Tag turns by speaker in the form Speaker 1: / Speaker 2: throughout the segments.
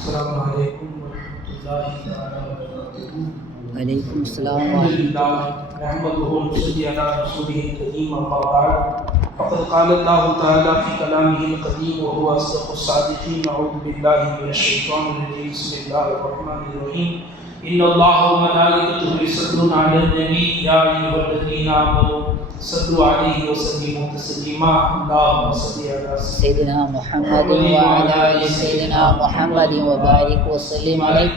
Speaker 1: السلام عليكم ورحمة الله تعالى وبركاته
Speaker 2: عليكم السلام ورحمة
Speaker 1: لله نحمده ونصلي على رسوله الكريم أما بعد. فقد قال الله تعالى في كلامه القديم وهو أصدق الصادقين أعوذ بالله من الشيطان الرجيم. بسم الله الرحمن الرحيم. إن الله وملائكته يصلون على النبي يا أيها الذين آمنوا صلوا عليه وسلموا تسليما اللهم صل على سيدنا
Speaker 2: سيدنا محمد وعلى آل سيدنا محمد وبارك وسلم عليه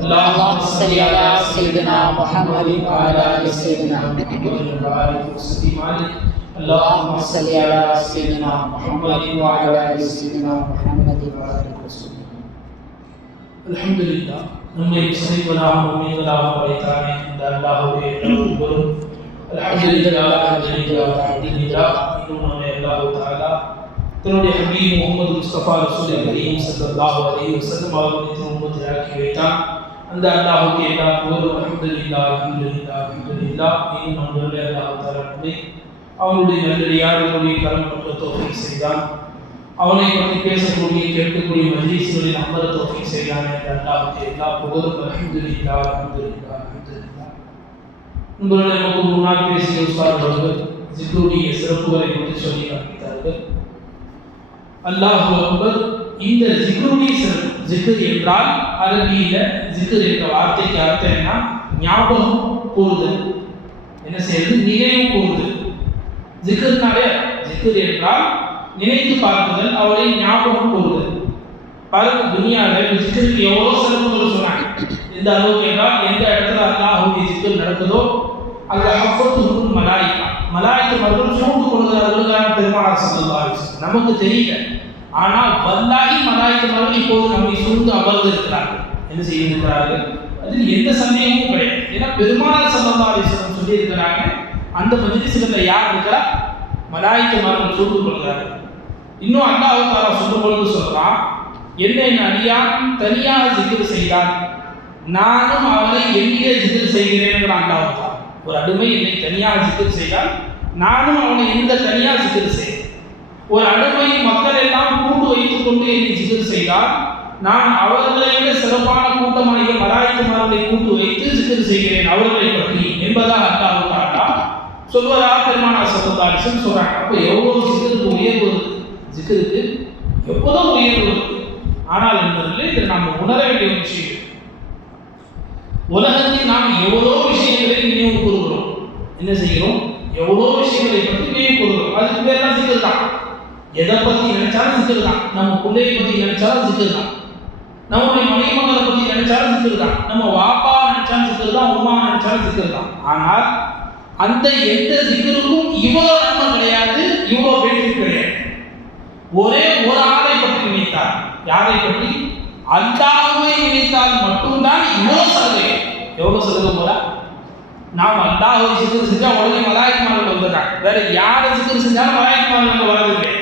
Speaker 2: اللهم صل على سيدنا محمد وعلى آل سيدنا محمد
Speaker 1: وبارك وسلم عليه
Speaker 2: اللهم صل على سيدنا محمد وعلى آل سيدنا محمد وبارك وسلم
Speaker 1: அல்ஹம்துலில்லா நம்மை சைவனாக முமீன்களாக படைத்தானே இந்த அல்லாஹுடைய பெரும் அல்ஹம்துலில்லா அல்ஹம்துலில்லா அல்ஹம்துலில்லா இன்னும் நம்மை அல்லாஹு தஆலா தன்னுடைய ஹபீப் முகமது முஸ்தபா ரசூல் கரீம் ஸல்லல்லாஹு அலைஹி வஸல்லம் அவர்களை உம்மத்தை ஆக்கி வைத்தான் அந்த அல்லாஹுக்கு எல்லா புகழும் அல்ஹம்துலில்லா அல்ஹம்துலில்லா அல்ஹம்துலில்லா இன்னும் நம்முடைய அல்லாஹு தஆலா அவனுடைய நல்லடியார்களுடைய கரம் மற்றும் தோஃபீக் செய்தான் அவனை பற்றி பேசக்கூடிய கேட்கக்கூடிய மஜ்லிஸ்களில் அமர தோஃபீக் செய்தான் என்ற அல்லாஹுக்கு எல்லா புகழும் அல்ஹம்துலில்லா அல்ஹம்துலில்லா உங்களுடைய நமக்கு முன்னால் பேசிய உஸ்தாத் அவர்கள் ஜிக்ருடைய சிறப்புகளை பற்றி சொல்லி காண்பித்தார்கள். அல்லாஹ் அக்பர் இந்த ஜிக்ருடைய சிறப்பு ஜிக்ர் என்றால் அரபியில ஜிக்ர் என்ற வார்த்தைக்கு அர்த்தம் என்ன ஞாபகம் கூறுதல். என்ன செய்யறது? நினைவு கூறுதல். ஜிக்ர்னாலே ஜிக்ர் என்றால் நினைத்து பார்க்குதல் அவரை ஞாபகம் கூறுதல். பாருங்க துனியாவில் ஜிக்ருக்கு எவ்வளோ சிறப்புகள் சொன்னாங்க. எந்த அளவுக்கு என்றால் எந்த இடத்துல அல்லாஹுடைய ஜிக்ர் நடக்குதோ அங்கே ஹஃபத்துஹுல் மலாய்க்கா. மலாய்க்கவர்கள் சூழ்ந்து கொள்கிறார்கள் பெருமானார் சல்லல்லாஹு அலைஹி வஸல்லம். நமக்கு தெரியல. ஆனால் வல்லாஹி மலாய்க்கவர்கள் இப்போது நம்மை சூழ்ந்து அமர்ந்து இருக்கிறார்கள். என்ன செய்திருக்கிறார்கள்? அதில் எந்த சந்தேகமும் கிடையாது. ஏன்னா பெருமாள் சல்லல்லாஹு அலைஹி சொல்லி இருக்கிறாங்க அந்த மஜ்லிஸ்ல யார் இருக்கிறா? மலாய்க்கவர்கள் சூழ்ந்து கொள்கிறார்கள். இன்னும் அல்லாஹ் தாலா சொல்லும் பொழுது சொல்றான் என்னை அடியான் தனியாக சிக்கல் செய்தான் நானும் அவனை என்னிலே சிக்கல் செய்கிறேன் அல்லாஹ் ஒரு அடிமை என்னை தனியாக ஜிக்ர் செய்தால் நானும் அவனை இந்த தனியாக ஜிக்ர் செய்வேன். ஒரு அடிமை மக்கள் எல்லாம் கூட்டு வைத்துக் கொண்டு என்னை ஜிக்ர் செய்தால் நான் அவர்களை விட சிறப்பான கூட்டமாக மலாய்க்குமார்களை கூட்டு வைத்து ஜிக்ர் செய்கிறேன் அவர்களை பற்றி என்பதாக அல்லாஹ் தாலா சொல்வதாக பெருமானா சத்தத்தாலிசன் சொல்றாங்க. அப்போ எவ்வளவு ஜிக்ருக்கு உயர்வு இருக்கு? எப்போதும் உயர்வு ஆனால் என்பதில் இதை நாம் உணர வேண்டிய விஷயம் உலகத்தில் நாம் எவ்வளோ விஷயங்களை நினைவு கூறுகிறோம்? என்ன செய்கிறோம்? எவ்வளோ விஷயங்களை பற்றி நினைவு கூறுகிறோம். அதுக்கு பேர் தான் சிக்கல் தான் எதை பற்றி நினைச்சாலும் சிக்கல் தான் நம்ம பிள்ளையை பற்றி நினைச்சாலும் சிக்கல் தான் நம்முடைய மனைமக்களை பற்றி நினைச்சாலும் சிக்கல் தான் நம்ம வாப்பா நினைச்சாலும் சிக்கல் தான் உமா நினைச்சாலும் சிக்கல் தான் ஆனால் அந்த எந்த சிக்கலுக்கும் இவ்வளோ நன்மை கிடையாது இவ்வளோ பெனிஃபிட் கிடையாது. ஒரே ஒரு ஆளை பற்றி நினைத்தார் யாரை பற்றி? அல்லாஹுவை நினைத்தால் மட்டும்தான் இவ்வளோ சலுகை எவ்வளோ சலுகை போல நாம் அல்லாஹுவை சிக்கர் செஞ்சால் உடனே மலாய்க்குமார்கள் வந்துடுறாங்க. வேற யாரை சிக்கர் செஞ்சாலும் மலாய்க்குமார்கள் வரதில்லை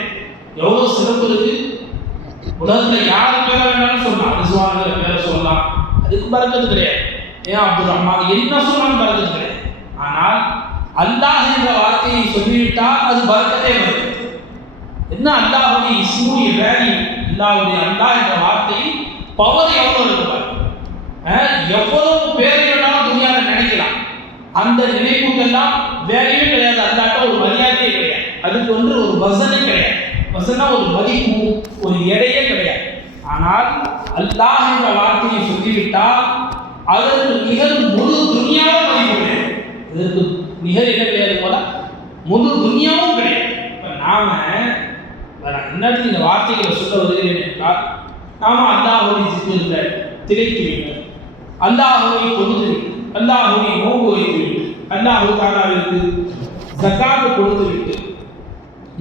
Speaker 1: எவ்வளோ சிறப்பு இருக்கு? உலகத்தில் யார் பேர வேணாலும் சொல்லலாம் ரிசுவான்கிற பேரை சொல்லலாம். அதுக்கு பறக்கிறது கிடையாது. ஏன் அப்துல் ரஹ்மான்? என்ன சொன்னாலும் பறக்கிறது கிடையாது. ஆனால் அல்லாஹ் என்ற வார்த்தையை சொல்லிவிட்டால் அது பறக்கத்தே வருது என்ன அல்லாஹுடைய இஸ்முடைய வேல்யூ அல்லாஹுடைய அல்லாஹ் என்ற வார்த்தையை பவர் எவ்வளவு இருக்கு எவ்வளவு பேர் வேணாலும் துணியாக நினைக்கலாம். அந்த நினைப்புக்கெல்லாம் வேலையே கிடையாது. அல்லாட்ட ஒரு மரியாதையே கிடையாது. அதுக்கு வந்து ஒரு வசனே கிடையாது. வசனா ஒரு மதிப்பு ஒரு எடையே கிடையாது. ஆனால் அல்லாஹ் என்ற வார்த்தையை சொல்லிவிட்டால் அதற்கு நிகழ் முழு துணியாவும் மதிப்பு கிடையாது. இதற்கு நிகர் என்ன கிடையாது போல? முழு துணியாவும் கிடையாது. இப்போ நாம நான் என்னது இந்த வார்த்தைகளை சொல்ல வருகிறேன் என்றால் நாம அல்லாஹுவை சித்திரத்தில் திரைத்து வேண்டும் அல்லாஹுவை கொடுத்து விட்டு அல்லாஹுவை நோம்பு வைத்து விட்டு அல்லாஹு தாலாவிற்கு ஜக்காத்து கொடுத்து விட்டு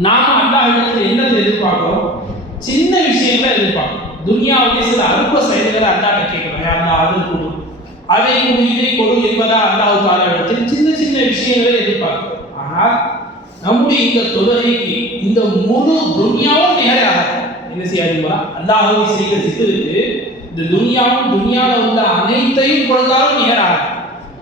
Speaker 1: நாம அல்லாஹிடத்தில் என்னத்தை எதிர்பார்க்கிறோம்? சின்ன விஷயங்களை எதிர்பார்க்கிறோம். துனியாவுடைய சில அற்ப செயல்களை அல்லாட்ட கேட்கிறோம். அல்லா அது கொடு. அதை கொடு இதை கொடு என்பதா அல்லாஹு தாலாவிடத்தில் சின்ன சின்ன விஷயங்களை எதிர்பார்க்கிறோம். ஆனால் நம்முடைய இந்த தொழுகைக்கு இந்த முழு துனியாவும் நேராக என்ன செய்யாதீங்களா அல்லாஹவை செய்த சித்தருக்கு இந்த துனியாவும் துனியாவில் உள்ள அனைத்தையும் கொடுத்தாலும் நிகராக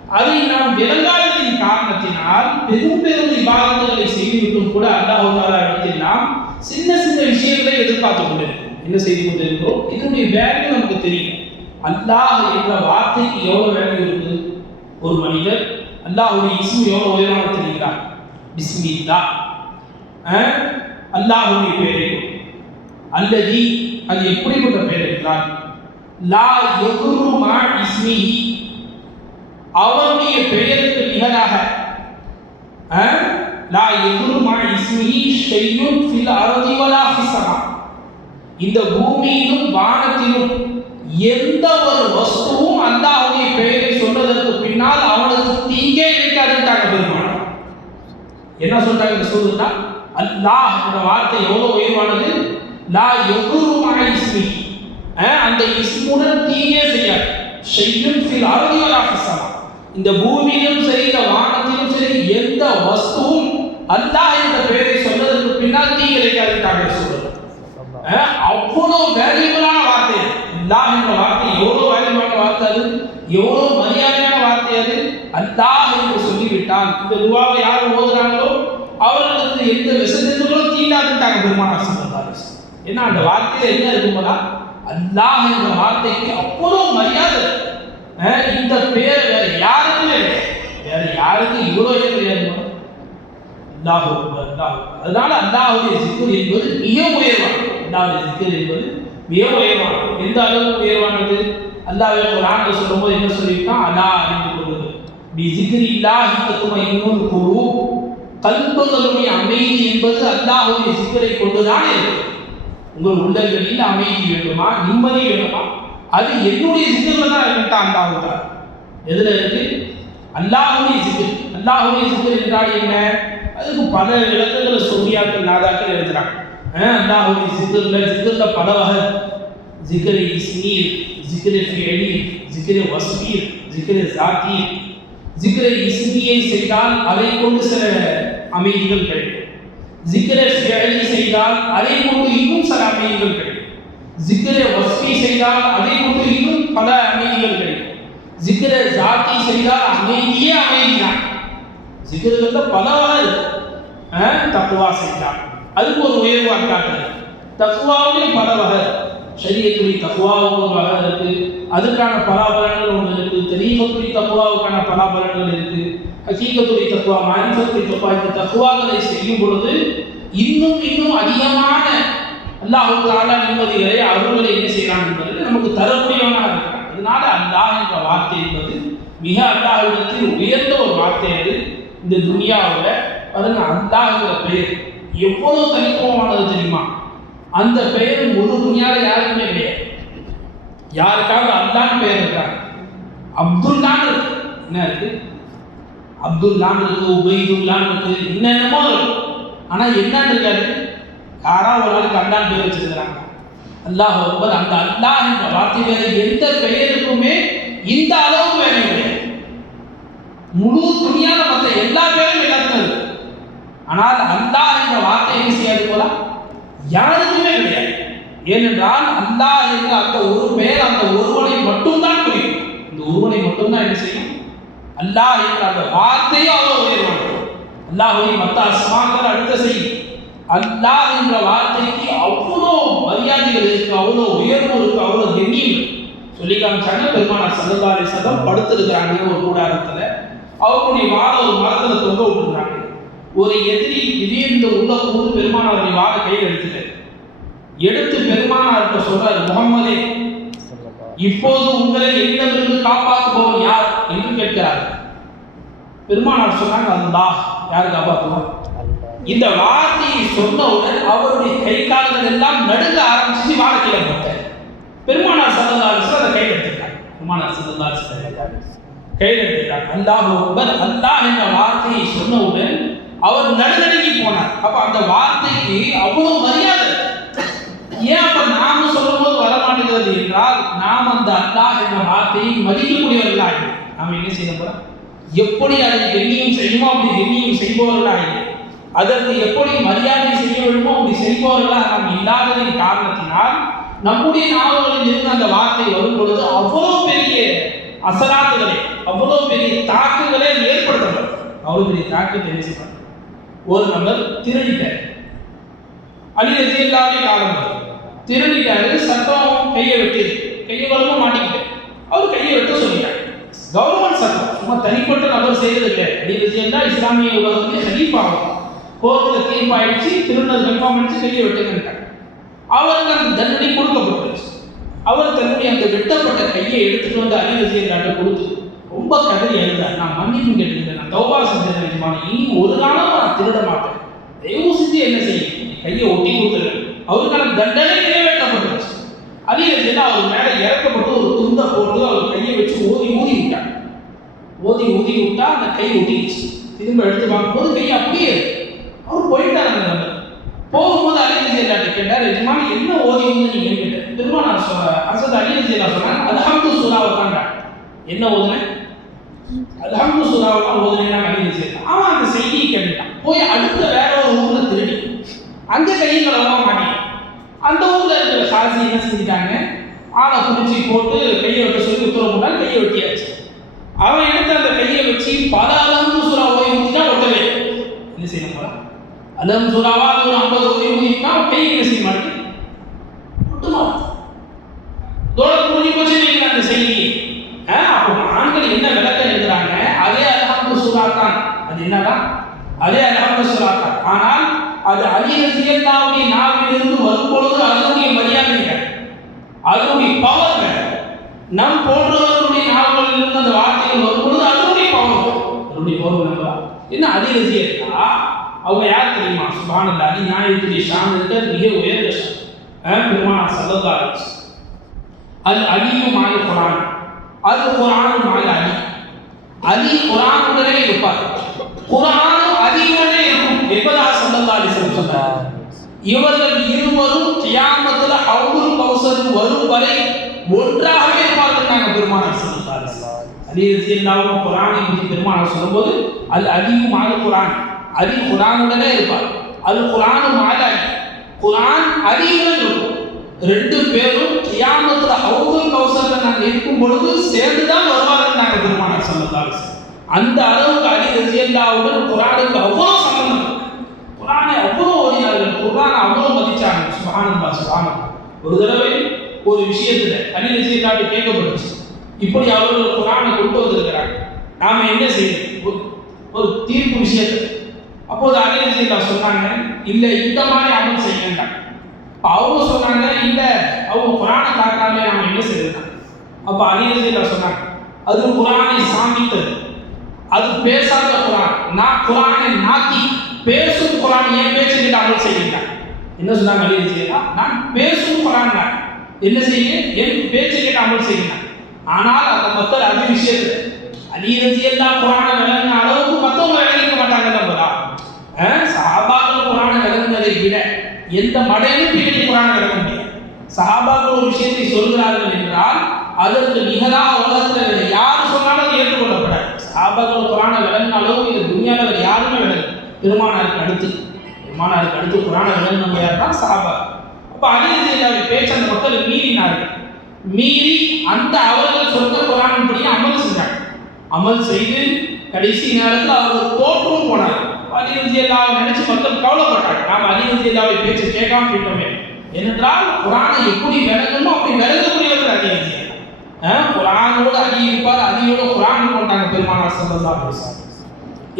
Speaker 1: அதை நாம் விளங்காததின் காரணத்தினால் பெரும் பெரும் விவாதங்களை செய்துவிட்டும் கூட அல்லாஹு இடத்தில் நாம் சின்ன சின்ன விஷயங்களை எதிர்பார்த்து கொண்டிருக்கிறோம். என்ன செய்து கொண்டிருக்கிறோம்? இதனுடைய வேல்யூ நமக்கு தெரியும். அல்லாஹ் என்ற வார்த்தைக்கு எவ்வளவு வேல்யூ இருக்குது ஒரு மனிதர் அல்லாஹ்வுடைய இஸ்மு எவ்வளவு உயரமாக தெரியுங்களா பிஸ்மில்லா அல்லாஹுடைய பேரை பெயரை அல்லது அது எப்படிப்பட்ட பெயர் என்றால் லா எகுரு மா அவனுடைய பெயருக்கு நிகராக லா எகுரு மா இஸ்மிஹி ஷையுன் ஃபில் அர்தி வலா இந்த பூமியிலும் வானத்திலும் எந்த ஒரு வஸ்துவும் அல்லாஹ்வுடைய பெயரை சொன்னதற்கு பின்னால் அவனுக்கு தீங்கே இருக்காதுட்டாங்க பெருமாள் என்ன சொல்றாங்க இந்த சூழல்னா அல்லாஹ் என்ற வார்த்தை எவ்வளவு உயர்வானது? லா எகுரு மகை இஸ்மி. அந்த இஸ்முடன் தீயே செய்யாது. செய்யும் சில அருதிகளாக இந்த பூமியிலும் சரி இந்த வானத்திலும் சரி எந்த வஸ்துவும் அல்லாஹ் என்ற பெயரை சொன்னதற்கு பின்னால் தீங்கு இழைக்காதுன்றாங்க சொல்றது அவ்வளோ வேல்யூபிளான வார்த்தை அது. அல்லாஹ் என்ற வார்த்தை எவ்வளோ வேல்யூபான வார்த்தை அது? எவ்வளோ மரியாதையான வார்த்தை அது? அல்லாஹ் என்று சொல்லிவிட்டான் இந்த துவாவை யார் ஓதுறாங்களோ அவர்களுக்கு எந்த விசத்திற்கும் தீண்டாதுட்டாங்க பெருமானார் சொல்றாரு ஏன்னா அந்த வார்த்தையில என்ன இருக்கும்போதா அல்லாஹ் என்ற வார்த்தைக்கு அவ்வளோ மரியாதை இந்த பேர் வேற யாருக்குமே வேற யாருக்கும் இவ்வளோ கிடையாது அல்லாஹ் அல்லாஹ் அதனால அல்லாஹுடைய சிக்கர் என்பது மிக உயர்வானது அல்லாஹ்வுடைய சிக்கர் என்பது மிக உயர்வானது எந்த அளவுக்கு உயர்வானது? அல்லாஹ் குர்ஆன்ல சொல்லும்போது என்ன சொல்லியிருக்கான் அலா அறிந்து கொள்வது கொள்ளுங்கள். பி சிக்ரில்லாஹி இன்னொரு குழு கல்புகளுடைய அமைதி என்பது அல்லாஹுடைய சிக்கரை கொண்டுதான் இருக்கிறது உங்கள் உள்ளங்களில் அமைதி வேண்டுமா? நிம்மதி வேண்டுமா? அது என்னுடைய சிக்கர்ல தான் இருக்குட்டா அல்லாஹ் எதில் இருக்கு? அல்லாஹுடைய சிக்கர் அல்லாஹுடைய சிக்கர் என்றால் என்ன? அதுக்கு பல விளக்கங்களை சோபியாக்கள் நாதாக்கள் எழுதுறாங்க அல்லாஹுடைய சிக்கர்ல சிக்கர்ல பல வகை. ஜிக்கர் இஸ்மீர் ஜிக்கர் ஃபியலி ஜிக்கர் வஸ்மீர் ஜிக்கர் ஜாத்தி ஜிக்கர் இஸ்மியை செய்தால் அதை கொண்டு சில அமைதிகள் கிடைக்கும். ஜிக்கரை ஃபியலி செய்தால் அதை கொண்டு இன்னும் சில அமைதிகள் கிடைக்கும். ஜிக்கரை வஸ்தி செய்தால் அதை கொண்டு இன்னும் பல அமைதிகள் கிடைக்கும். ஜிக்கரை ஜாதி செய்தால் அமைதியே அமைதிதான் ஜிக்கர்கள்ல பல வகை இருக்கு அஹ், செய்தால். அதுக்கு ஒரு உயர்வாக காட்டுறது தக்குவாவுடைய பல வகை சரியத்துடைய தத்துவாவுக்கு ஒரு வகை இருக்கு. அதுக்கான பலாபலன்கள் ஒன்று இருக்கு. தெரீபத்துடைய தத்துவாவுக்கான பலாபலன்கள் இருக்கு. ஹக்கீகத்துடைய தக்குவா மாரிஃபத்துடைய தக்குவா இந்த தக்குவாக்களை செய்யும் பொழுது இன்னும் இன்னும் அதிகமான அல்லாஹ் தாலா நிம்மதிகளை அவர்களை என்ன செய்யலாம் என்பது நமக்கு தரக்கூடியவனாக இருக்கிறான். அதனால அல்லாஹ் என்ற வார்த்தை என்பது மிக அல்லாஹ்விடத்தில் உயர்ந்த ஒரு வார்த்தை அது. இந்த துனியாவில் பாருங்க அல்லாஹுங்கிற பெயர் எவ்வளவு தனித்துவமானது தெரியுமா? அந்த பெயர் முழு துணியால யாருக்குமே கிடையாது யாருக்காவது அல்லான்னு பெயர் இருக்காங்க அப்துல்லான்னு இருக்கு. என்ன இருக்கு? அப்துல்லான்னு இருக்கு உபைதுல்லான்னு இருக்கு என்னென்னமோ இருக்கு. ஆனா என்னன்னு இருக்காது யாரா ஒரு ஆளுக்கு அல்லான்னு பேர் வச்சிருக்கிறாங்க. அல்லாஹ் அக்பர் அந்த அல்லாஹ் என்ற வார்த்தை வேற எந்த பெயருக்குமே இந்த அளவுக்கு வேலை கிடையாது. முழு துணியான மற்ற எல்லா பேரும் எல்லாத்துக்கும் இருக்கு. ஆனால் அல்லாஹ் என்ற வார்த்தை என்ன செய்யாது போல? யாருக்குமே கிடையாது. ஏனென்றால் அல்லாஹ் என்ற அந்த ஒரு பெயர் அந்த ஒருவனை மட்டும்தான் குறிக்கும். இந்த ஒருவனை மட்டும்தான் என்ன செய்யும்? அல்லாஹ் என்ற அந்த வார்த்தையும் அவ்வளோ உயர்வானது. அல்லாஹுடைய மத்த அஸ்மாக்கள் அடுத்த செய்யும் அல்லாஹ் என்ற வார்த்தைக்கு அவ்வளோ மரியாதைகள் இருக்கு அவ்வளோ உயர்வு இருக்கு அவ்வளோ கண்ணியம் சொல்லி காமிச்சாங்க பெருமானார் சல்லல்லாஹு சதம் படுத்திருக்கிறாங்க ஒரு கூடாரத்தில். அவருடைய வாழை ஒரு மரத்தில் தொங்க விட்டுருந்தாங்க. ஒரு எதிரி திடீர்னு உள்ள போது பெருமானார் வாழை கையில் எடுத்துட்டாரு. எடுத்து பெருமானார்கிட்ட சொல்றாரு முகம்மதே இப்போது உங்களை என்னிடமிருந்து காப்பாற்றுபவன் யார் என்று கேட்கிறார். பெருமானார் சொன்னாங்க அல்லாஹ் யார் காப்பாற்றுவோம் இந்த வார்த்தையை சொன்னவுடன் அவருடைய கை கால்கள் எல்லாம் நடுங்க ஆரம்பிச்சு வாழை போட்டார் பெருமானார் சல்லல்லாஹு அதை கையில் எடுத்துட்டார். பெருமானார் சல்லல்லாஹு கையில் எடுத்துட்டார். அல்லாஹ் அக்பர் அல்லாஹ் என்ற வார்த்தையை சொன்னவுடன் அவர் நடுநடுங்கி போனார். அப்ப அந்த வார்த்தைக்கு அவ்வளவு மரியாதை. ஏன் அப்ப நாம நாம் அந்த அல்லாஹ் என்ற வார்த்தையை மதிக்கக்கூடியவர்களாக நாம் என்ன செய்ய போறோம்? எப்படி அதை எண்ணியும் செய்யுமோ அப்படி எண்ணியும் செய்பவர்களாக அதற்கு எப்படி மரியாதை செய்ய வேண்டுமோ அப்படி செய்பவர்களாக நாம் இல்லாததின் காரணத்தினால் நம்முடைய நாவல்களில் இருந்து அந்த வார்த்தை வரும் பொழுது அவ்வளவு பெரிய அசராத்துகளை அவ்வளவு பெரிய தாக்குகளை ஏற்படுத்தப்படும். அவ்வளவு பெரிய தாக்கத்தை என்ன செய்வாங்க ஒரு நபர் திருடிட்டார். அழிவு இல்லாத காரணம் திருடிட்டாரு சட்டம் கையை விட்டு கையை வரமா மாட்டிக்கிட்டேன் அவர் கையை வெட்ட சொல்லிட்டார். கவர்மெண்ட் சட்டம். சும்மா தனிப்பட்ட நபர் செய்யறது இல்லை. அடிவசியம்னா இஸ்லாமிய உலகத்துக்கு ஹலீஃப் ஆகும் கோர்ட்டில் தீர்ப்பாயிடுச்சு திருநெல் கன்ஃபார்ம் ஆயிடுச்சு கையை வெட்டுங்கன்ட்டார். அவருக்கு அந்த தண்டனை கொடுக்கப்பட்டுருச்சு அவர் தன்னுடைய அந்த வெட்டப்பட்ட கையை எடுத்துட்டு வந்து அலிவசியர்கிட்ட கொடுத்து ரொம்ப கதறி எழுதார் நான் மன்னிப்பு கேட்டுக்கிட்டேன் நான் தௌபா செஞ்சேன் இனி ஒரு நாளும் நான் திருட மாட்டேன். தயவு செஞ்சு என்ன செய்யும்? கையை ஒட்டி கொடுத்துருக்கேன் அவருக்கான தண்டனை அதே அலிவசியர் அவர் மேலே இறக்கப்பட்டு ஒரு துண்டை போட்டு அவர் கையை வச்சு ஊதி ஊதி விட்டார். ஊதி ஊதி விட்டா அந்த கை ஒட்டிக்கிச்சு திரும்ப எடுத்து பார்க்கும்போது கை அப்படியே அவர் போயிட்டார் அந்த நபர். போகும்போது அலிவசி எல்லாட்ட கேட்டார் எஜமானி என்ன ஓதி வந்து நீங்க கேட்டேன் திரும்ப நான் சொல்ல அசத் அலிவசி எல்லாம் சொன்னேன் அல்ஹம்து சூறாவை தான்டா. என்ன ஓதுனேன் அல்ஹம்து சூறாவை தான் ஓதுனேன் அலிவசி அவன் அந்த செய்தியை கேட்டுட்டான். போய் அடுத்த வேற ஒரு ஊர்ல திருடி. அங்க கையை களவா ஊர்ல என்ன செஞ்சிட்டாங்க? ஆளை பிடிச்சி போட்டு கையை வெட்ட சொல்லி உத்தரவு போட்டால் கையை வெட்டியாச்சு. அவன் எடுத்து அந்த கையை வச்சு பல அலம்பு சுறா ஓய் ஊற்றினா ஒட்டவே. என்ன செய்யணும் போல? அலம் சுறாவா? ஒரு ஐம்பது ஓய் ஊதினா கை என்ன செய்ய மாட்டேன் ஒட்டுமா? தோழ புரிஞ்சு போச்சு நீங்க அந்த செய்தி அப்போ ஆண்கள் என்ன விளக்கம் எழுதுறாங்க அதே அலஹம்து சுறா தான் அது என்னதான் அதே அலஹம்து சுறா தான் ஆனால் அது அலிய சியல்லாவுடைய நாவிலிருந்து வரும் பொழுது அதனுடைய மரியாதை இல்லை அதனுடைய பவர் நம் போன்றவர்களுடைய நாவல்களில் இருந்து அந்த வார்த்தைகள் வரும்பொழுது அதனுடைய பவர் அதனுடைய பவர் நம்பா என்ன அதிரசியா இருக்கா அவங்க யார் தெரியுமா? சுபானல்ல அதி நியாயத்துடைய ஷான் இருக்கிறது மிக உயர்ந்த ஷான். பெருமானா சல்லல்லா அது அலியும் மாய குரான். அது குரானும் மாய அலி. அலி குரானுடனே இருப்பார். குரானும் அலியுடனே இருக்கும். என்பதாக சல்லல்லா அலிஸ் சொன்னார்? இவர்கள் இருவரும் கியாமத்துல ஹவுல் கௌசர் வரும் வரை ஒன்றாகவே பார்த்துட்டாங்க பெருமானார் சொல்லுவார் அலி ரசியல்லாவும் குரானை பற்றி பெருமானார் சொல்லும்போது அது அலியும் ஆளு குரான் அதி குரானுடனே இருப்பார். அது குரானும் ஆள குரான் அலியுடன் இருக்கும். ரெண்டு பேரும் கியாமத்துல ஹவுல் கௌசர்ல நாங்கள் இருக்கும் பொழுது சேர்ந்து தான் வருவார்கள் நாங்கள் பெருமானார் சொல்லுவார் அந்த அளவுக்கு அலி ரசியல்லாவுடன் குரானுக்கு அவ்வளவு சம்பந்தம் இருக்கு. குரானை அவ்வளோ ஓதினார்கள் குரானை அவ்வளோ மதிச்சாங்க. சுபானந்தா சுபானம் ஒரு தடவை ஒரு விஷயத்துல அலி ரசிகளாட்டு கேட்கப்பட்டுச்சு. இப்படி அவர்கள் குரானை கொண்டு வந்திருக்கிறாங்க. நாம என்ன செய்யணும்? ஒரு- ஒரு தீர்ப்பு விஷயத்துல. அப்போது அலி ரசிகலா சொன்னாங்க இல்ல இந்த மாதிரி அமல் செய்ய வேண்டாம். அவங்க சொன்னாங்க இல்ல அவங்க குரானை காக்காமலே நாம என்ன செய்யலாம் அப்ப அலி ரசிகலா சொன்னாங்க அது குரானை சாமித்தது. அது பேசாத குரான் நான் குரானை நாக்கி பேசும் குரான் ஏன் பேச்சுக்கிட்டு அமல் செய்கின்றான் என்ன சொன்னாங்க அலி செய்யலாம் நான் பேசும் குரான் என்ன செய்ய? என் பேச்சு கேட்டு அமல் செய்கின்றான் ஆனால் அந்த மக்கள் அது விஷயத்தில் அலி ரசிகல்லா குரானை விளங்கின அளவுக்கு மற்றவங்க விளங்கிக்க மாட்டாங்க நம்பரா சஹாபாக்கள் குரானை விளங்குனதை விட எந்த மடையிலும் பின்னாடி குரானை விளங்க முடியாது. சஹாபாக்கள் ஒரு விஷயத்தை சொல்கிறார்கள் என்றால் அதற்கு நிகழா உலகத்தில் யார் சொன்னாலும் ஏற்றுக்கொள்ளப்படாது. சஹாபாக்கள் குரானை விளங்கின அளவுக்கு இது துணியாவில் யாருமே விளங்கு பெருமானாருக்கு அடுத்து பெருமானாருக்கு அடுத்து குரானை விளங்கினவங்க யார் தான் சஹாபா அப்போ அலிரசியல்லாவுடைய பேச்சு அந்த மக்கள் மீறினார்கள். மீறி அந்த அவர்கள் சொந்த குரானின்படி அமல் செஞ்சாங்க. அமல் செய்து கடைசி நேரத்தில் அவர்கள் தோற்றும் போனார் அலிரசியல்லாவை நினைச்சு மக்கள் கவலைப்பட்டாங்க நாம் அலிரசியல்லாவை பேச்சு கேட்காம போயிட்டோமே. ஏனென்றால் குரானை எப்படி விளங்கணுமோ அப்படி விளங்கக்கூடியவர்கள் அலிரசியல்லா குரானோடு அடி இருப்பார் அடியோட குரான் கொண்டாங்க பெருமானார் சல்லல்லா அலிஸ்லாம்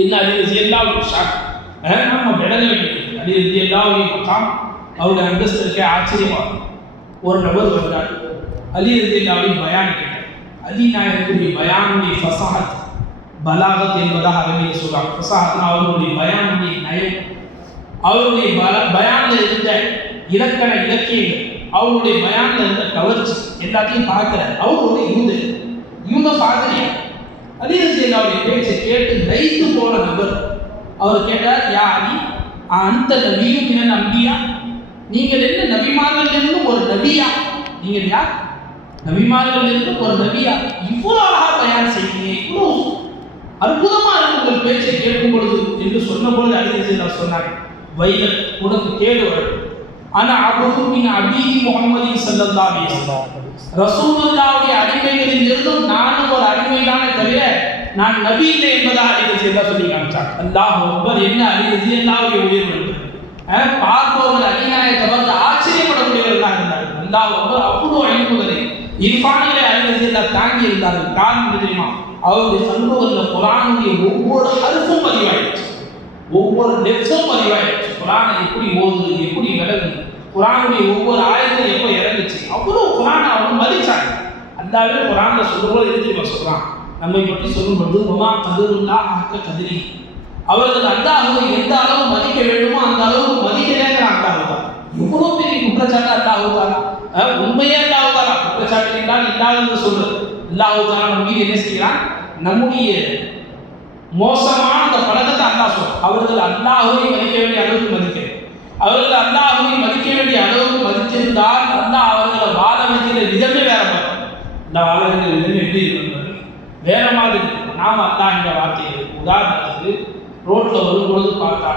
Speaker 1: இந்த ஒரு ஷாக் நம்ம விளங்க வேண்டியது அது எல்லாவையும் தான் அவருடைய அந்தஸ்து இருக்க ஆச்சரியமா ஒரு நபர் வந்தார். அலி ரதில்லாவுடைய பயான் கேட்டார் அலி நாயகத்துடைய பயானுடைய ஃபசாஹத் பலாகத் என்பதாக அரபியில் சொல்றாங்க. ஃபசாஹத்னா அவருடைய பயானுடைய நயம். அவருடைய பல பயானில் இருந்த இலக்கண இலக்கியங்கள் அவருடைய பயானில் இருந்த கவர்ச்சி எல்லாத்தையும் பார்க்கிறார். அவருடைய ஒரு யூத யூத பாதிரியா அலி ரதில்லாவுடைய பேச்சை கேட்டு லைத்து போன நபர் அவர் கேட்டார் யா அலி அந்த நபியும் என்ன நம்பியா நீங்கள் என்ன நபிமார்கள் இருந்து ஒரு நபியா? நீங்கள் யார்? நபிமார்கள் இருந்து ஒரு நபியா? இவ்வளவு அழகா பயன் செய்வீங்க இவ்வளவு அற்புதமா இருக்கு உங்கள் பேச்சை கேட்கும் பொழுது என்று சொன்ன பொழுது அலிதேசிலா சொன்னாங்க வயல உனக்கு கேடு வரும். ஆனா அபுமின் அபீதி முகமது சல்லல்லா ரசூலுல்லாவுடைய அடிமைகளில் இருந்தும் நானும் ஒரு அடிமைதானே தவிர நான் நபி இல்லை என்பதாக அலிதேசிலா சொல்லி காமிச்சாங்க. அல்லாஹ் ஒவ்வொரு என்ன அலிதேசிலாவுடைய உயர்வு பார்ப்பவர்கள் அடிநாயத்தை பார்த்து ஆச்சரியப்படக்கூடியவர்களாக இருந்தார்கள். அல்லாஹ் அக்பர் அவ்வளோ அழிப்புகளை இர்ஃபானிலே அறிஞர்களை தாங்கி இருந்தார்கள். காரணம் தெரியுமா? அவருடைய சமூகத்தில் குரானுடைய ஒவ்வொரு ஹருஃபும் பதிவாயிடுச்சு. ஒவ்வொரு லெப்ஸும் பதிவாயிடுச்சு. குரானை எப்படி ஓதுது எப்படி விலகுது குரானுடைய ஒவ்வொரு ஆயத்தையும் எப்போ இறங்குச்சு? அவ்வளோ குரானை அவங்க மதிச்சாங்க. அல்லாவே குரான்ல சொல்லும்போது எழுதி சொல்கிறான் நம்மை பற்றி சொல்லும்போது உமா கதிருல்லா ஆக்க கதிரி. அவர்கள் அல்லாஹுவை எந்த அளவு மதிக்க வேண்டுமோ அந்த அளவுக்கு மதிக்கிறேங்கிற அல்லாஹு தான் எவ்வளவு பெரிய குற்றச்சாட்டு அல்லாஹு தாலா உண்மையே அல்லாஹு தாலா குற்றச்சாட்டு என்றால் இல்லாதது சொல்றது. அல்லாஹு தாலா நம்ம மீது என்ன செய்கிறான்? நம்முடைய மோசமான அந்த பழக்கத்தை அல்லாஹ் சொல் அவர்கள் அல்லாஹுவை மதிக்க வேண்டிய அளவுக்கு மதிக்கிறேன் அவர்கள் அல்லாஹுவை மதிக்க வேண்டிய அளவுக்கு மதித்திருந்தால் அல்லாஹ் அவர்களை வாழ வைக்கிற விதமே வேற மாதிரி. இந்த வாழ வைக்கிற விதமே எப்படி இருக்கிறது வேற மாதிரி. நாம் அல்லாஹ் என்ற வார்த்தையை உதாரணத்துக்கு ரோட்ல வரும்பொழுது பார்த்தா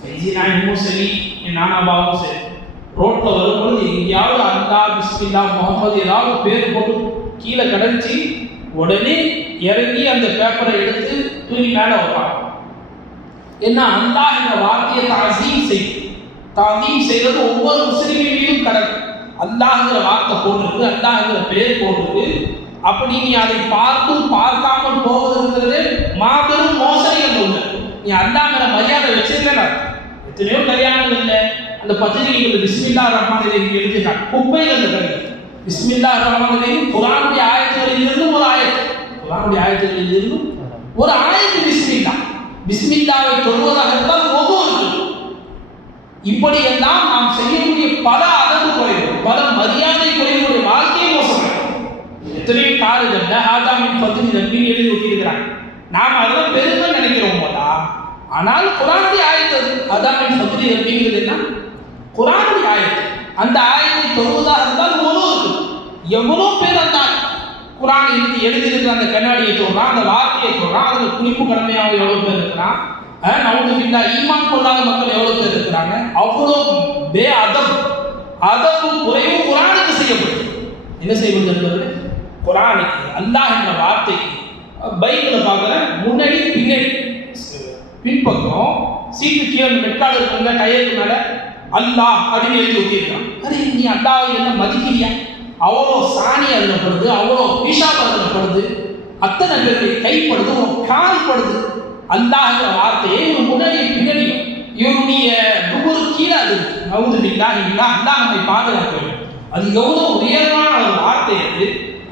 Speaker 1: ஃபைஜி நாயமும் சரி என் நானாபாவும் சரி. ரோட்ல வரும்பொழுது எங்கேயாவது அந்தா பிஸ்மில்லா முகமது ஏதாவது பேர் போட்டு கீழே கடைஞ்சி உடனே இறங்கி அந்த பேப்பரை எடுத்து தூக்கி மேலே வைப்பாங்க. என்ன அந்தா என்ற வார்த்தையை தாசீம் செய்யும் தாதீம் செய்வது ஒவ்வொரு முஸ்லிமின் மீதும் கடமை அல்லாஹ்ங்கிற வார்த்தை போட்டிருக்கு அல்லாஹ்ங்கிற பேர் போட்டிருக்கு. அப்படி நீ அதை பார்த்தும் பார்க்காமல் போவதுங்கிறது மாபெரும் மோசடிகள் உண்டு. நீ அல்லாஹ் மேல மரியாதை வச்சிருக்கல எத்தனையோ கல்யாணங்கள்ல அந்த பத்திரிகைகள் பிஸ்மில்லா ரஹ்மான் ரஹீம் எழுதிட்டாங்க குப்பைகள் கிடையாது பிஸ்மில்லா ரஹ்மான் ரஹீம் குரானுடைய ஆயத்துகளில் இருந்தும் ஒரு ஆயத்து. குரானுடைய ஆயத்துகளில் இருந்தும் ஒரு ஆயத்து பிஸ்மில்லா. பிஸ்மில்லாவை தொடுவதாக இருந்தால் ஒவ்வொரு இருக்கு. இப்படி எல்லாம் நாம் செய்யக்கூடிய பல அளவு குறைவு பல மரியாதை குறைவுடைய வாழ்க்கையை மோசமாகும் எத்தனையோ காலங்கள்ல ஆதாமின் பத்தினி நம்பின்னு எழுதி ஒட்டியிருக்கிறாங்க. நாம் அதெல்லாம் பெருமை நினைக்கிறோம் போதா? ஆனால் குரானுடைய ஆயத்து அது. ஆதாமின் பத்தினி நம்பிங்கிறது என்ன? குரானுடைய ஆயத்து. அந்த ஆயத்தை தொழுவதாக இருந்தால் முழு எவ்வளோ பேர் அந்த குரான் எழுதி எழுதியிருக்கிற அந்த கண்ணாடியை சொல்கிறான் அந்த வார்த்தையை சொல்கிறான் அதில் குறிப்பு கடமையாக எவ்வளோ பேர் இருக்கிறான்? நமக்கு பின்னா ஈமான் கொள்ளாத மக்கள் எவ்வளோ பேர் இருக்கிறாங்க? அவ்வளோ பே அதம். அதமும் குறைவும் குரானுக்கு செய்யப்படுது. என்ன செய்வது என்பது குரானுக்கு அல்லாஹ் என்ற வார்த்தைக்கு பைக்கில் பார்க்குறேன் முன்னாடி பின்னாடி. பின்பக்கம் சீட்டு கீழே மெட்காடு இருக்கவங்க டயருக்கு மேலே அல்லாஹ் அப்படின்னு எழுதி ஊற்றிருக்கான் அது நீ அல்லாவை என்ன மதிக்கிறியா? அவ்வளோ சாணி அதில் அவ்வளோ பிஷாப் அதில் படுது அத்தனை பேருடைய கைப்படுது ஒரு கால் படுது. அல்லாஹ்ங்கிற வார்த்தையை இவன் முன்னாடி பின்னாடி இவருடைய நுகரு கீழே அது இருக்கு. நவுது பில்லாஹி இல்லா அல்லாஹ் நம்மை பாதுகாக்க வேண்டும். அது எவ்வளோ உயர்வான ஒரு வார்த்தை அது.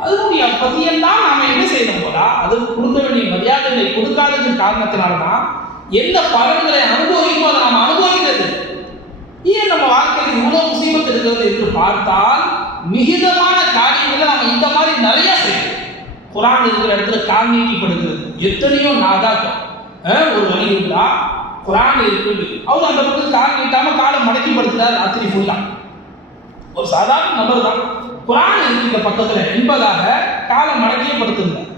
Speaker 1: அதனுடைய பற்றியெல்லாம் நாம என்ன செய்யணும் போதா அதுக்கு கொடுக்க வேண்டிய மரியாதைகளை கொடுக்காதது காரணத்தினால தான் எந்த பலன்களை அனுபவிக்கும் அதை நாம் அனுபவிக்கிறது. ஏன் நம்ம வாழ்க்கையில் இவ்வளோ முசீபத்து இருக்கிறது என்று பார்த்தால் மிகுதமான காரியங்களை நம்ம இந்த மாதிரி நிறைய செய்யணும். குரான் இருக்கிற இடத்துல கால் நீட்டிப்படுகிறது. எத்தனையோ நாதாக்கள் ஒரு வழி இருந்தா குரான் இருக்குது. அவர் அந்த பக்கம் கால் நீட்டாம காலை மடக்கி படுத்துறாரு ராத்திரி ஃபுல்லாக ஒரு சாதாரண நபர் தான். குரான் இருக்கிற பக்கத்தில் என்பதாக காலை மடக்கியே படுத்திருந்தார்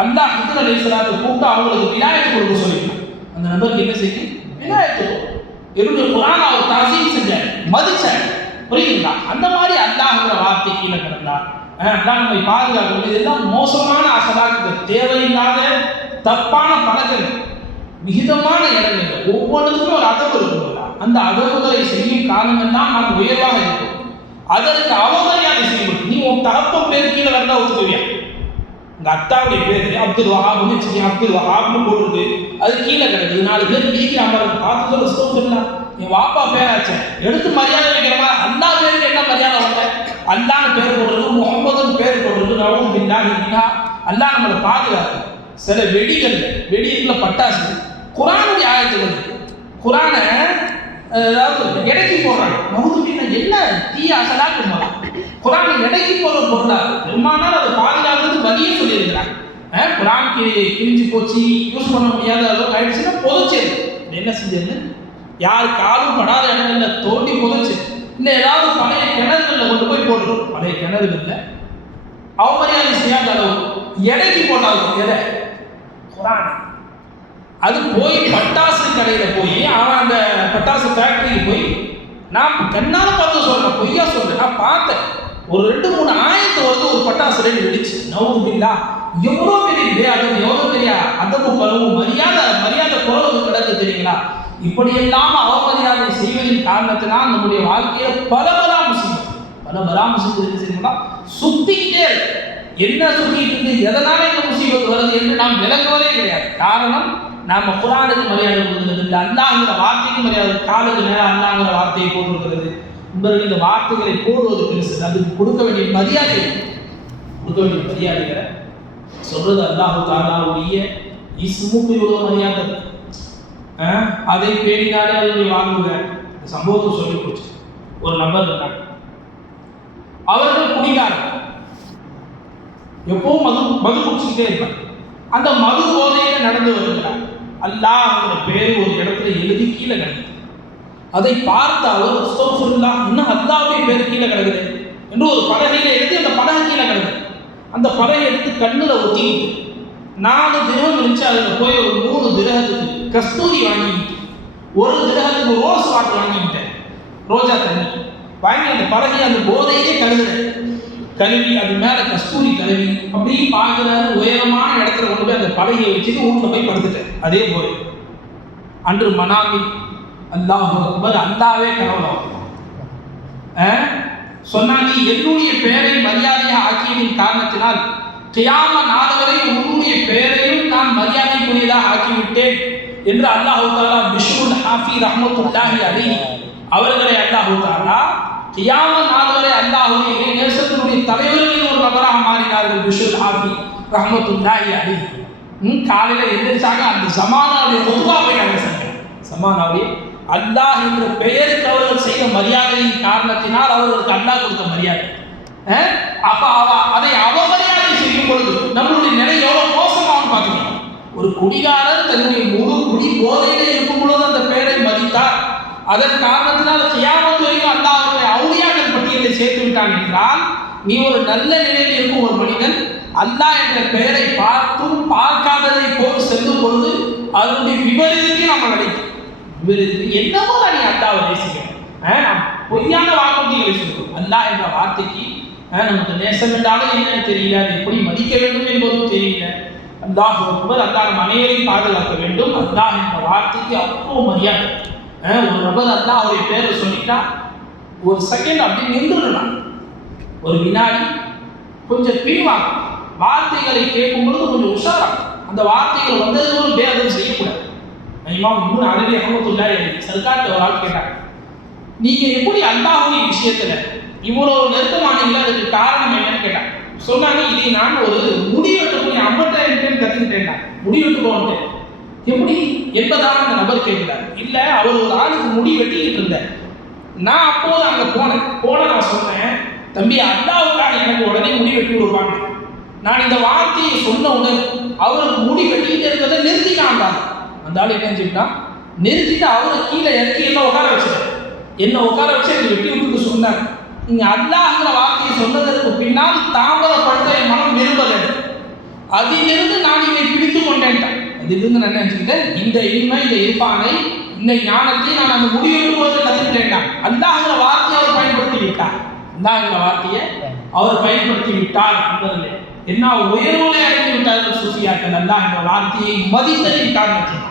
Speaker 1: அந்த ஹிதர் அலி சலாத்தை கூப்பிட்டு அவங்களுக்கு விநாயகத்து கொடுக்க சொல்லியிருக்கான் அந்த நபருக்கு என்ன செய்யும்? விநாயகத்து என்னுடைய குரான் அவர் தாசியும் செஞ்சார். மதிச்சார். புரியுதுங்களா? அந்த மாதிரி அல்லாஹுங்கிற வார்த்தை கீழே கிடந்தார் அதான் நம்மை பாதுகாக்கணும் இதெல்லாம் மோசமான அசலாக்குகள். தேவையில்லாத தப்பான பழக்கங்கள். மிகுதமான இடங்கள் ஒவ்வொன்றுக்கும் ஒரு அதவு இருக்கும் அந்த அதவுகளை செய்யும் காலமெல்லாம் நாம் உயர்வாக இருக்கும். அதற்கு அவமரியாதை செய்யணும் நீ உன் தகப்பன் பேர் கீழே வந்தா ஒத்துக்குவியா? உங்க அத்தாவுடைய பேரு அப்துல் வஹாப்னு வச்சுக்கி அப்துல் வஹாப்னு போட்டுருக்கு அது கீழே கிடக்குது. நாலு பேர் மிதிக்கிற மாதிரி பார்த்து சொல்ல. ஸ்டோஃபில்லா என் வாப்பா பேராச்சேன் எடுத்து மரியாதை வைக்கிறவா மாதிரி அல்லா பேருக்கு என்ன மரியாதை வந்த அல்லான்னு பேர் போட்டிருக்கு முகமதுன்னு பேர் போட்டிருக்கு நவம் பில்லா ஹிபினா அல்லாஹ் நம்மளை பாதுகாக்கு சில வெடிகள் வெடிகளில் பட்டாசு குரானுடைய ஆயத்துக்கு வந்து அதாவது எடைக்கு போடுறாங்க. நவுதுபின்னா என்ன தீய அசலாக்கு போகலாம் குரான் எடைக்கு போற பொருளா பெருமானால் அதை பாதுகாக்கிறது வழியே சொல்லியிருக்கிறாங்க. அஹ் குரானுக்கு கிழிஞ்சு போச்சு யூஸ் பண்ண முடியாத அளவுக்கு ஆயிடுச்சுன்னா புதைச்சது என்ன செஞ்சது யார் காலும் படாத இடங்கள்ல தோண்டி புதைச்சு இன்னும் ஏதாவது பழைய கிணறுகளில் கொண்டு போய் போட்டுரும் பழைய கிணறுகளில். அவமரியாதை செய்யாத அளவு எடைக்கு போட்டாலும் எதை குரான். அது போய் பட்டாசு கடையில் போய் அவன் அந்த பட்டாசு ஃபேக்டரிக்கு போய் நான் கண்ணால் பார்த்து சொல்கிறேன் பொய்யா சொல்கிறேன் நான் பார்த்தேன். ஒரு ரெண்டு மூணு ஆயிரத்து வருது ஒரு பட்டாசு ரெண்டு வெடிச்சு. நவுது எவ்வளோ பெரிய வே- அது எவ்வளோ பெரிய அதப்பு பலவும் மரியாதை மரியாதை குறவு கிடக்கு தெரியுங்களா? இப்படியெல்லாம் அவமரியாதை செய்வதின் காரணத்தினால் நம்முடைய வாழ்க்கையில பல பலா முசிபத் பல பலா முசிபத் என்ன சுத்திக்கிட்டே இருக்கு. என்ன சுத்திக்கிட்டு இருக்கு? எதனால இந்த முசீபத் வருது என்று நாம் விளங்குவதே கிடையாது. காரணம் நாம குரானுக்கு மரியாதை கொடுக்கிறது இல்லை. அல்லாங்கிற வார்த்தைக்கு மரியாதை காலுக்கு நேரம் அல்லாங்கிற வார்த்தையை போட்டிருக்கிறது உங்களுக்கு இந்த வார்த்தைகளை போடுவது பெருசு. அதுக்கு கொடுக்க வேண்டிய மரியாதை கொடுக்க வேண்டிய மரியாதைகளை சொல்றது அல்லாஹு தாலாவுடைய இஸ்முக்கு இவ்வளவு மரியாதை. இருக்கு. அஹ், அதை பேணினாலே அதனுடைய இந்த சம்பவத்தை சொல்லி போச்சு ஒரு நபர் இருக்காங்க அவர்கள் குடிகாரர். எப்பவும் மது மது குடிச்சுக்கிட்டே இருப்பாங்க அந்த மது போதையில நடந்து வருகிறார். அல்லாஹ்ங்கிற பேர் ஒரு இடத்துல எழுதி கீழே கிடக்குது அதை பார்த்து அவர் அஸ்தோஃபிருல்லா இன்னும் அல்லாவுடைய பேர் கீழே கிடக்குது. என்று ஒரு பலகையில எழுதி அந்த பலகை கீழே கிடக்குது அந்த பலகை எடுத்து கண்ணில் ஒத்திக்கிட்டு நாலு திரகம் இருந்துச்சு அதில் போய் ஒரு மூணு திரகத்துக்கு கஸ்தூரி வாங்கிக்கிட்டு ஒரு திரகத்துக்கு ரோஸ் வாட்டர் வாங்கிக்கிட்டேன். ரோஜா தண்ணி. வாங்கி அந்த பலகை அந்த போதையிலே கழுகுறேன் கழுவி அது மேலே கஸ்தூரி கழுவி அப்படி பார்க்குறாரு உயரமான இடத்துல கொண்டு போய் அந்த படையை வச்சுட்டு வீட்டில் போய் படுத்துட்டேன் அதே போய் அன்று மனாமி அல்லாஹ் அக்பர் அல்லாவே கனவு சொன்னாங்க என்னுடைய பெயரை மரியாதையாக ஆக்கியதின் காரணத்தினால் கியாம நாள் வரை உன்னுடைய பெயரையும் நான் மரியாதைக்குரியதாக ஆக்கிவிட்டேன் என்று அல்லாஹு தாலா பிஷ்ருல் ஹாஃபி ரஹமத்துல்லாஹி அலி அவர்களை அல்லாஹு தாலா கியாம நாள் வரை அல்லாஹுடைய நேசத்தினுடைய தலைவர்களில் ஒரு நபராக மாறினார்கள் பிஷ்ருல் ஹாஃபி ரஹமத்துல்லாஹி அலி ம், காலையில் எந்திரிச்சாங்க அந்த சமானாவுடைய பொதுவாக போய் நாங்கள் சமானாவுடைய அல்லாஹ் என்ற பெயருக்கு அவர்கள் செய்த மரியாதையின் காரணத்தினால் அவர்களுக்கு அல்லாஹ் கொடுத்த மரியாதை. அப்ப அவ அதை அவமரியாதை செய்யும் பொழுது நம்மளுடைய நிலை எவ்வளவு மோசமாகும் பாத்தீங்க ஒரு குடிகாரர் தன்னுடைய முழு குடி போதையில இருக்கும் பொழுது அந்த பெயரை மதித்தார். அதன் காரணத்தினால் கியாமத்து வரைக்கும் அல்லாஹ் அவர்களை சேர்த்து விட்டான் என்றால் நீ ஒரு நல்ல நிலையில் இருக்கும் ஒரு மனிதன் அல்லாஹ் என்ற பெயரை பார்த்தும் பார்க்காததை போல் செல்லும் பொழுது அதனுடைய விபரீதத்தை நம்ம நினைக்கும் விபரீதத்தை என்னமோ நீ அல்லாவை நேசிக்கணும் பொய்யான வாக்குறுதிகளை சொல்றோம் அல்லாஹ் என்ற வார்த்தைக்கு நமக்கு நேசம் என்றாலும் என்னன்னு தெரியல அதை எப்படி மதிக்க வேண்டும் என்பதும் தெரியல. அல்லாஹ் ஒருவர் அல்லாஹ் நம் பாதுகாக்க வேண்டும். அல்லாஹ் என்ற வார்த்தைக்கு அவ்வளோ மரியாதை. ஒரு நபர் அல்லாஹ் அவருடைய பேரை சொல்லிட்டா ஒரு செகண்ட் அப்படி நின்றுடலாம் ஒரு வினாடி கொஞ்சம் பின்வாங்க வார்த்தைகளை கேட்கும் பொழுது கொஞ்சம் உஷாராக அந்த வார்த்தைகள் வந்தது ஒரு பேதம் செய்யக்கூடாது. இமாம் இன்னும் அரபி அஹமத்துல்லாஹி சர்க்கார்ட்ட ஒரு ஆள் கேட்டாங்க நீங்க எப்படி அல்லாஹ்வுடைய விஷயத்துல இவ்வளவு நெருக்கமானீங்களா அதுக்கு காரணம் என்னன்னு கேட்டாங்க சொன்னாங்க இதை நான் ஒரு முடிவெட்டக்கூடிய அம்பட்டாயிரம் கத்துக்கிட்டேன் முடிவெட்டுக்கோன்ட்டு எப்படி? என்பதாக அந்த நபர் கேட்கிறார். இல்ல அவர் ஒரு ஆளுக்கு முடி வெட்டிக்கிட்டு இருந்தார். நான் அப்போது அங்கே போனேன் போன நான் சொன்னேன் தம்பி அல்லாவுக்காக எனக்கு உடனே முடி வெட்டி விடுவாங்க நான் இந்த வார்த்தையை சொன்ன உடனே அவருக்கு முடி வெட்டிக்கிட்டு இருக்கிறத நிறுத்திட்டான் அந்த ஆள் என்ன செஞ்சுட்டான் நிறுத்திட்டு அவரை கீழே இறக்கி என்ன உட்கார வச்சுட்டேன் என்ன உட்கார வச்சு எனக்கு வெட்டி விட்டு சொன்னார். நீங்கள் அல்லாஹ்ங்கிற வார்த்தையை சொன்னதற்கு பின்னால் தாமதப்படுத்த என் மனம் விரும்பலை. அதிலிருந்து நான் இதை பிடித்து கொண்டேன்ட்டான். அதிலிருந்து நான் என்ன நினச்சிக்கிட்டேன்? இந்த இன்மை இந்த இருப்பானை இந்த ஞானத்தை நான் அந்த முடிவெடுக்கும் போது கற்றுக்கிட்டேன் அல்லாஹ்ங்கிற வார்த்தையை அவர் பயன்படுத்தி விட்டார் அல்லாஹ்ங்கிற வார்த்தையை அவர் பயன்படுத்தி விட்டார் என்பதில் என்ன உயர்வுகளை அடைந்து விட்டார்கள் சூஃபியாக்கள். அல்லாஹ் என்ற வார்த்தையை மதித்ததின் காரணத்தில்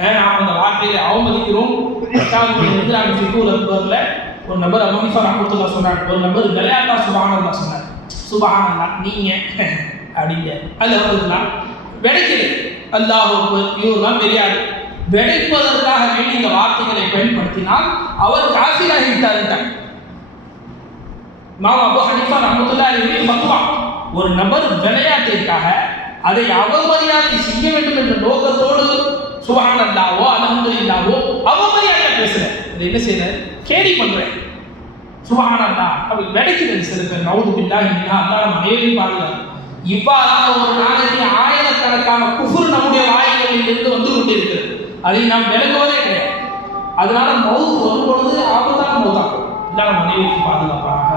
Speaker 1: அஹ் நாம் அந்த வார்த்தையை அவமதிக்கிறோம்? எட்டாவது வந்து நாங்கள் அக்பரில் ஒரு நபர் அபனிஃபா ரஹமத்துல்லா சொன்னார். ஒரு நபர் கலையாத்தா சுபானந்தா சொன்னார். சுபானந்தா நீங்க அப்படிங்க. அதில் வருதுலாம் விடைக்கிறது அல்லாஹ் இவர்தான் பெரியாரு. வெடிப்பதற்காக வேண்டி இந்த வார்த்தைகளை பயன்படுத்தினால் அவர் காசிராகி விட்டார் மாமா அபு ஹனிஃபா ரஹமத்துல்லா அலைஹி ஃபத்வா ஒரு நபர் விளையாட்டிற்காக அதை அவமரியாதை செய்ய வேண்டும் என்ற நோக்கத்தோடு சுபஹானல்லாவோ அல்ஹம்துலில்லாவோ அவமரியாதையா பேசுறேன் என்ன செய்யறேன் கேலி பண்றேன் சுபஹானல்லா அப்படி விடைக்கிறது சில பேர். நவுது பில்லா மின்ஹா அல்லாஹ் நம்ம அனைவரையும் பாருங்க இவ்வாறாக ஒரு நாளைக்கு ஆயிரக்கணக்கான குஃபுர் நம்முடைய வாய்களில் இருந்து வந்து கொண்டிருக்கிறது. அதை நாம் விளங்குவதே கிடையாது. அதனால மவுத் வரும் பொழுது ஆபத்தான மௌத்தாக்கும். இல்லை நம்ம மனைவிக்கு பாதுகாப்பாக